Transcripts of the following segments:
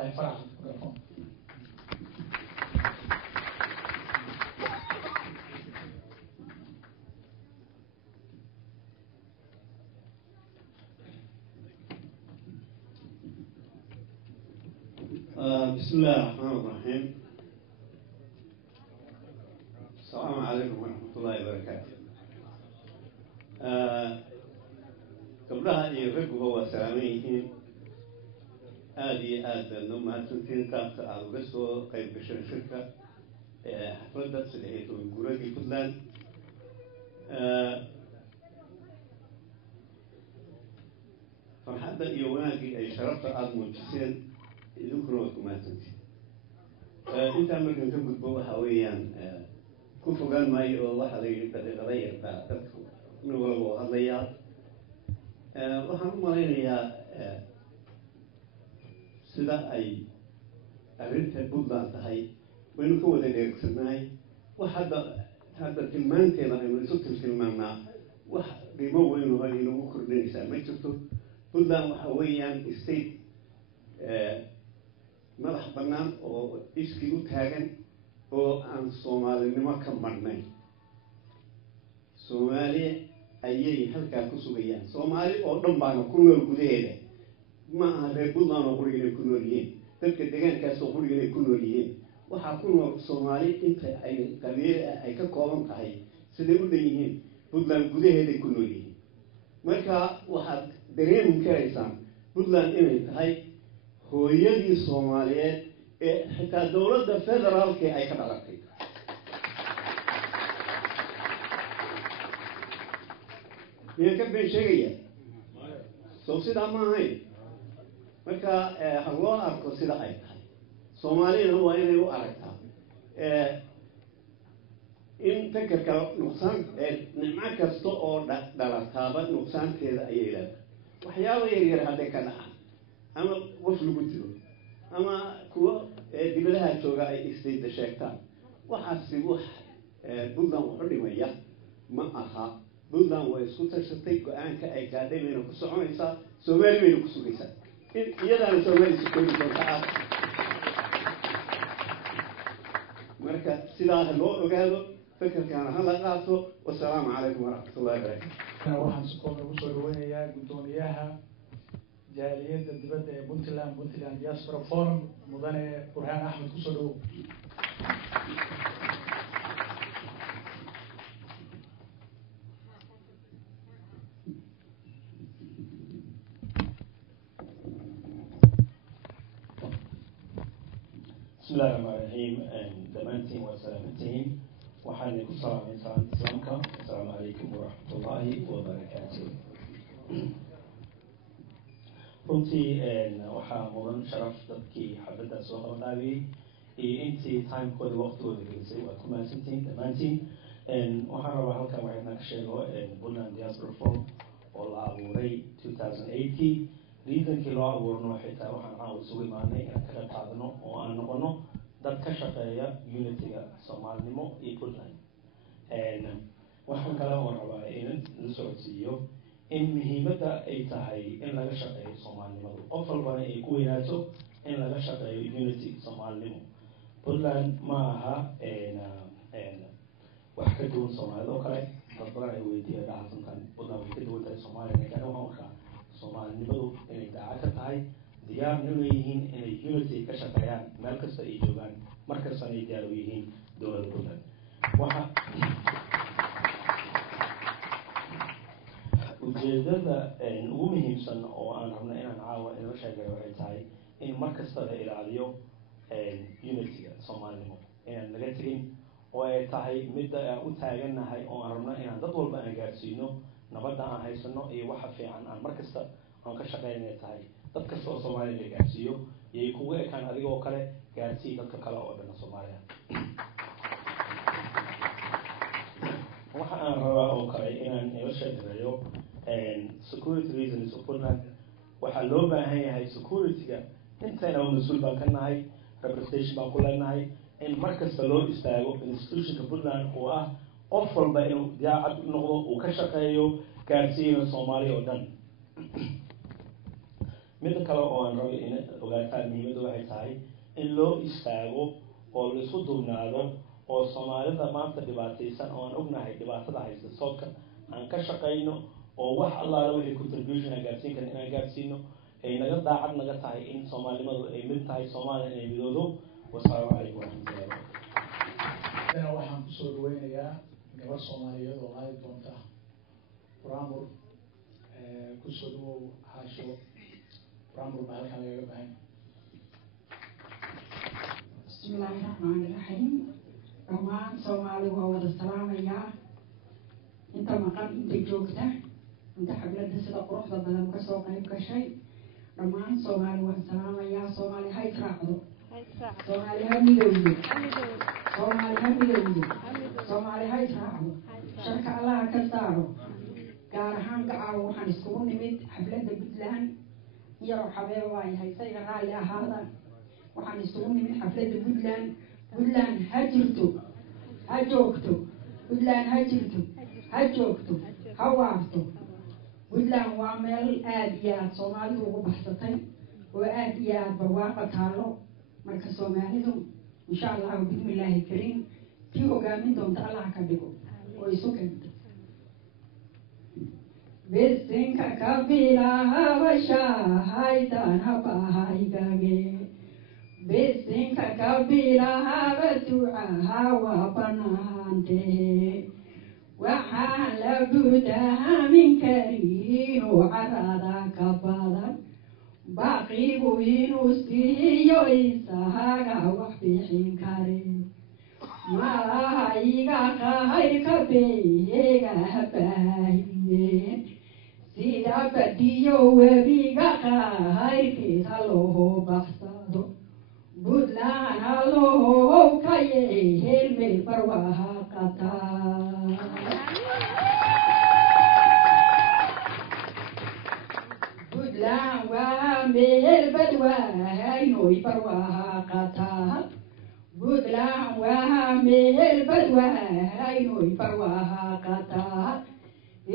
الله فرح الميكروفون. بسم الله الرحمن الرحيم. السلام عليكم ورحمة الله وبركاته. قبلها يرجعوا هو سلامين آدي لما تنتين تابت على الرسو قيد بشر شركة حفلة سلعية وجوري فلان فرحدة يوانجي أي شرفت على المجلسين يذكروا ما تنتين أنت عمرك تقول بوا حويان كوفو قال ما يوضح لي تغير بعد من ولو هالليال waxaan u malaynayaa sida ay arrinta Puntland tahay waynu ka wada dheegsanahay wax hadda tilmaanteeda aynu isu tilmaamnaa wax qiimo weyn oo inagu kordhinaysaa ma jirto. Puntland waxa weeyaan state madax bannaan oo iskii u taagan oo aan Soomaalinimo ka marnayn. Soomaaliya ayay halkaa ku sugayaan. Soomaali oo dhan baana ku nool gudaheeda. Ma aha reer Puntland oo qoriga ku nool yihiin. Dadka deegaankaas oo qoriga ku nool yihiin. Waxa ku nool Soomaali inta ay qabiil ay ka kooban tahay sidee u dhan yihiin. Puntland gudaheeda ku nool yihiin. Marka waxaad dareemi karaysaan Puntland inay tahay hooyadii Soomaaliyeed ee xitaa dawladda federaalka ay ka dhalatay. يا كبر شيء سوسيدا ما هاي مركا هالله أركو سيدا هاي سومالي هو إنه هو أركها إن تكرك نقصان نعمك استوى دلتابة نقصان كذا أيلا وحياة غير هذا كنا أما وصل قتلو أما كوا دبلها شوغا استيد الشيطان وحاسبوه بلدان وحرمية ما أخا Puntland way isku tashatay go'aanka ay gaadhay inay ku soconaysaa Soomaaliya way ku sugaysaa iyadana Soomaaliya isku koodi doontaa marka sidaa loo ogaado fikirkana hala qaato wassalaamu calaykum waraxmatullaahi wabarakaatuh. waxaan ugu soo dhaweynayaa gudoomiyaha jaaliyadda dibadda ee Puntland Diaspora Forum mudane Burhaan Axmed ku soo dhawow. بسم الله الرحمن الرحيم دمانتين وسلامتين وحالي كسر من سلام إسلامك السلام عليكم ورحمة الله وبركاته. runtii waxaa mudan sharaf dadkii xafladda soo qabanayay intii timekooda waqtigooda gelisay waad ku mahadsantihiin dhammaantiin. waxaan rabaa halkan waxaa inaan ka sheego Puntland Diaspora Forum oo la abuuray 2008 reasonkii loo abuurno xitaa waxaan caawa isugu imaanay inaan ka qayb qaadano oo aan noqono dad ka shaqeeya unitiga Soomaalinimo iyo Puntland. waxaan kale oo rabaa in la socodsiiyo in muhiimadda ay tahay in laga shaqeeyo Soomaalinimadu qof walbana ay ku weynaato in laga shaqeeyo unity Soomaalinimo. Puntland ma aha wax ka duwan Soomaalida oo kale dad badan ay weydiiyeen dhaxalsantan Puntland way ka duwan tahay Soomaaliya laakiin waxaan arkaa Soomaalinimadu inay daacad ka tahay diyaarna u yihiin inay unity ka shaqeeyaan meel kasta ay joogaan markastana ay diyaar u yihiin dowladda Puntland. waxa ujeedada ugu muhiimsan oo aan rabno inaan caawa inoo sheegayo waxay tahay in markasta la ilaaliyo unity-ga Soomaalinimo inaan laga tegin oo ay tahay mid aan u taagannahay oo aan rabno inaan dad walba aan gaarsiino nabadda aan haysano iyo waxa fiican aan markasta aan ka shaqeynay tahay dad kasta oo Soomaaliya la gaarsiiyo iyo kuwa ekaan adigoo kale gaarsii dadka kale oo dhan Soomaaliya. waxa aan rabaa oo kale inaan ila sheegayo security reasons of Puntland waxa loo baahan yahay security-ga intayna mas'uul baan ka nahay representation baan ku leenahay in markasta loo istaago institutionka Puntland oo ah qof walba inuu diyaacad noqdo uu ka shaqeeyo gaarsiina Soomaaliya oo dhan. midda kale oo aan rabay in ogaataan muhiimadda waxay tahay in loo istaago oo laisku duubnaado oo soomaalida maanta dhibaataysan oo aan ognahay dhibaatada haysta soodka aan ka shaqayno oo wax allaala wixii contribution aan gaarsiin karin inaan gaarsiino ay naga daacad naga tahay in soomaalinimadu ay mid tahay soomaaliya inay midoodo. wasalaamu calaykum waraxmatullahi wabarakatu. waxaan kusoo dhaweynayaa gabar soomaaliyeed oo qaadi doonta buraamur kusoo dhawow haasho buraamur baa halkan lagaga bahan. bismillaahi raxmaani raxiim. dhammaan soomaali waa wada salaamayaa, inta maqan inta joogta inta xafladda sida quruxda badan ka soo qayb gashay, dhammaan soomaali waan salaamayaa. soomaali ha israacdo, soomaali ha midowdo, soomaali ha midowdo, soomaali ha israacdo, sharka allaha ka saaro. gaar ahaan gacaawo waxaan iskugu nimid xafladda puntland yaroo xabeeb waay haysayga raalli ahaada. waxaan isugu nimid xafladda puntland. puntland ha jirto, ha joogto, puntland ha jirto, ha joogto, ha waarto. puntland waa meel aada iyo aada soomaalidu ugu baxsatay oo aada iyo aada barwaaqo taalo. marka soomaalidu insha allahu bismillaahi kariim tii hogaamin doonta allah ka dhigo oo isu keento. besinka kabilahabashahaytana bahaygage, besinka kabilahabatucaha waa banaante. waxaan la gudahamin karin oo carada ka badan, baaqigu inuu siiyo isahaga wax bixin kare. malaha iga qahayrka beega habaahiye, sida badiyo webiga qahayrkiisa loo baxsado. puntland allow ka yehel meel barwaaqata. puntland waa meel badwaaynoy barwaaqata. puntland waa meel badwaaynoy barwaaqata.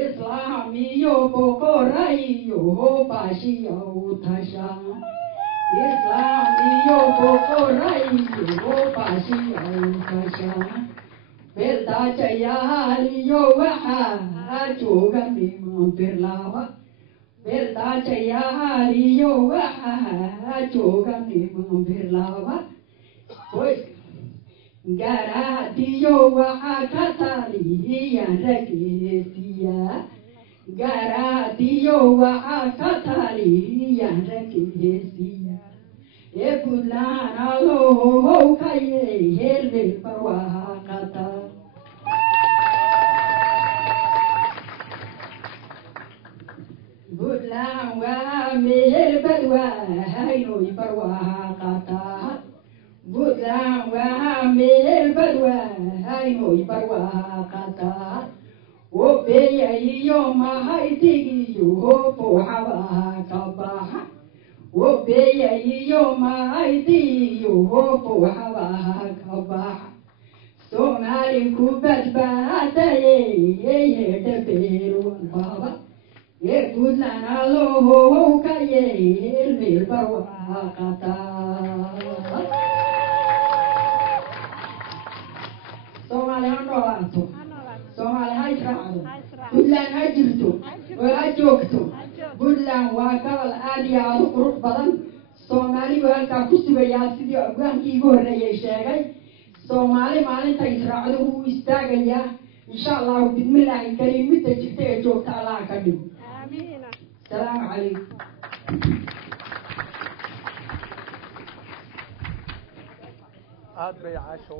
islaam iyo boqora iyo baashiya u tasha. islaam iyo boqora iyo baashiya u tasha. beeldaajayaal iyo waxaa jooga niman birlaaba. beeldaajayaal iyo waxaa jooga niman birlaaba. gaaraadiyo waxaa ka taliyaan rageesiya. gaaraadiyo waxaa ka taliyaan rageesiya. ee puntland allow ka yehel meel barwaaqata. puntland waa meel badwaaynoy barwaaqata. puntland waa meel badwaaynoy barwaaqata. obeya iyo mahaydigiyo buuxabaha ka baxa. obeya iyo mahaydigiyo buuxabaha ka baxa. soomaali ku badbaadaye hedha beel walbaba. ee puntland allow ka yehel meel barwaaqata. soomaali ha noolaato, soomaali ha israacdo, puntland ha jirto oo ha joogto. puntland waa gobol aada iyo aada u qurux badan. soomaaligu halkaa ku sugayaa sidii afgaankii igu horreeyay sheegay. soomaali maalinta israacdo wuu istaagayaa insha allahu bismillaahi kariim. midda jirta ee joogta allaha ka dhigo. asalaamu calaykum. aad bay caasha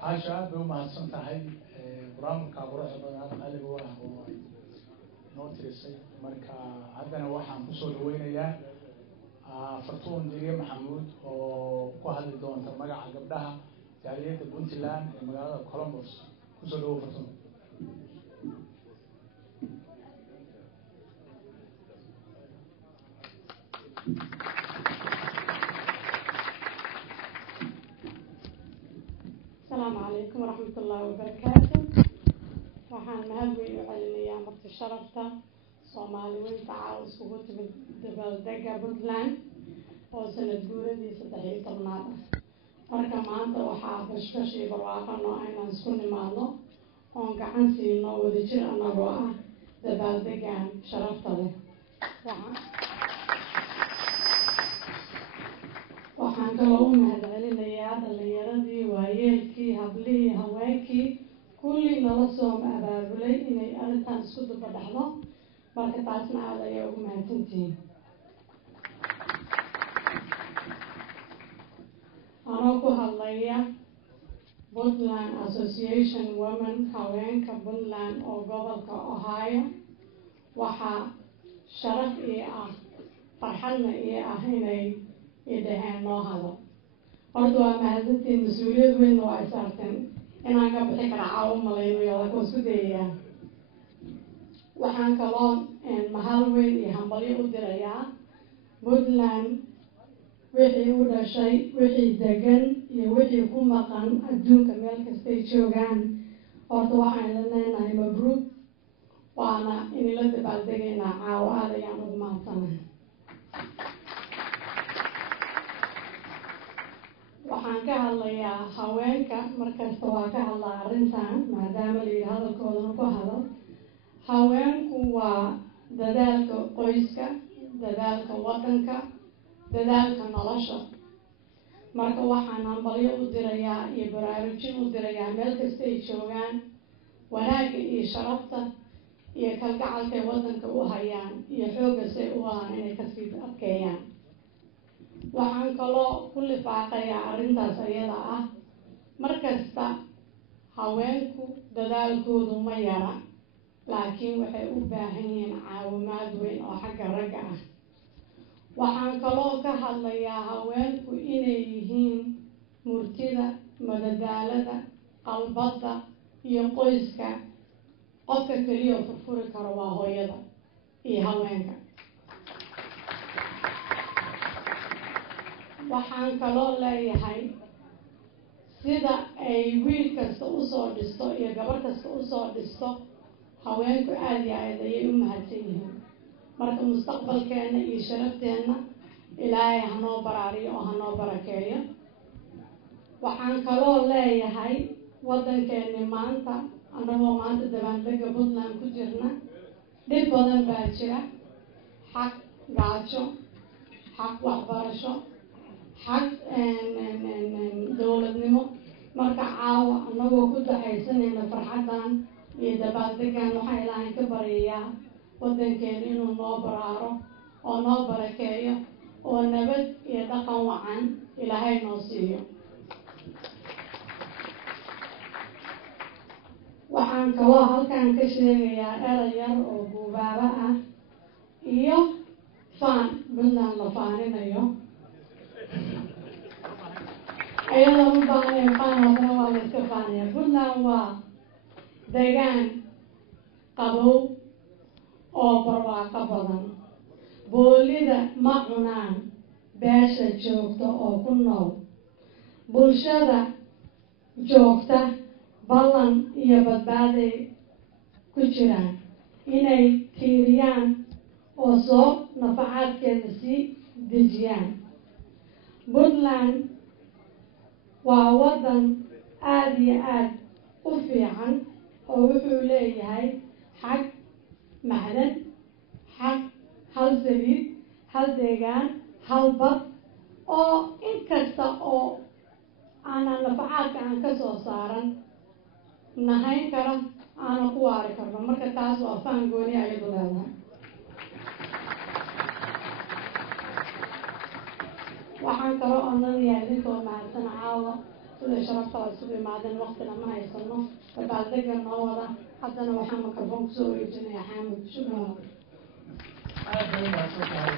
caasha aad bay umahadsan tahay. buraamurka quruxda badan qaliga u ah oo ay noo tirisay. marka haddana waxaan kusoo dhaweynayaa fartuun diriye maxamuud oo ku hadli doonta magaca gabdhaha jaaliyadda puntland ee magaalada columbus. kusoo dhawow fartuun. السلام عليكم ورحمة الله وبركاته. waxaan mahad weyn u celinayaa marti sharafta Soomaali weynta caawa isugu timid dabaaldega Puntland oo sanad guuradii 13 ah. Marka maanta waxaa bashbash iyo barwaaqo noo inaan isku nimaadno oon gacan siino wadajir annagoo ah dabaaldegan sharafta leh. waxaan kaloo u mahadcelinayaa dhalinyaradii, waayeelkii, hablihii, haweenkii kulli nala soo abaabulay inay arrintan isku daba dhaxdo. Marka taasna aad ayay ugu mahadsantihiin. anoo ku hadlaya Puntland Association Women haweenka Puntland oo gobolka Ohio, waxaa sharaf ii ah farxadna ii ah inay idhaheen noo hado. Horta waa mahadsantiin, mas-uuliyad weyn waa i saarteen inaan ka bixi kara caawo malaynayo laakiin waan isku dayayaa. waxaan kaloo mahad weyn iyo hambalyo u dirayaa Puntland wixii u dhashay, wixii degan iyo wixii ku maqan adduunka meel kastay joogaan. horta waxaan leenahay mabruuk, waana inila dabaaldegaynaa caawo. aad ayaan ugu mahadsanahay. waxaan ka hadlayaa haweenka, markasta waa ka hadlaa arrintan maadaama la yidhi hadalkoodana ku hadal. haweenku waa dadaalka qoyska, dadaalka waddanka, dadaalka nolosha. marka waxaan hambalyo u dirayaa iyo baraarujin u dirayaa meel kasta ay joogaan, wanaagga iyo sharafta iyo kalgacalkay waddanka u hayaan iyo xoogga say u wadaan inay kasii adkeeyaan. waxaan kaloo ku lifaaqayaa arrintaas ayada ah, markasta haweenku dadaalkoodu ma yara, laakiin waxay u baahan yihiin caawimaad weyn oo xagga ragga ah. waxaan kaloo ka hadlayaa haweenku inay yihiin murtida, madadaalada, qalbadda iyo qoyska. qofka keliya furfuri karo waa hooyada iyo haweenka. waxaan kaloo leeyahay sida ay wiil kasta usoo dhisto iyo gabar kasta usoo dhisto, haweenku aad iyo aad ayay u mahadsan yihiin. marka mustaqbalkeena iyo sharafteenna ilaahay hanoo baraariyo oo hanoo barakeeyo. waxaan kaloo leeyahay waddankeeni maanta, annagoo maanta dabaaldega Puntland ku jirna, dhib badan baa jira. xag gaajo, xag waxbarasho, xag dowladnimo. marka caawa annagoo ku daxaysanayna farxaddan iyo dabaaldegan, waxaa ilaahay ka baryayaa waddankeena inuu noo baraaro oo noo barakeeyo oo nabad iyo dhaqan wacan ilaahay noo siiyo. waxaan kaloo halkan ka sheegayaa eray yar oo guubaaba ah iyo faan Puntland la faaninayo. ayadoo u baahan faan haddana waa la iska faanaya. Puntland waa deegaan qabow oo barwaaqo badan. boolida ma cunaan beesha joogta oo ku nool. bulshada joogta ballan iyo badbaaday ku jiraan inay tiiriyaan oo soo nafacaadkeeda sii dejiyaan. Puntland waa waddan aad iyo aad u fiican oo wuxuu leeyahay xag macdan, xag hal saliid, hal deegaan, hal bad oo inkasta oo aanan nafacaadka aan ka soo saaran nahayn kara aana ku waari karno. marka taas waa faan gooni ayadu leedahay. waxaan kaloo odhanayaa idinkoo mahadsan caawa sida sharafta isugu imaadeen. waqtina ma haysano, dabaaldega noo wada. haddana waxaan microphone kusoo wareejinayaa xaamid. shukran. aad bay u mahadsan tahay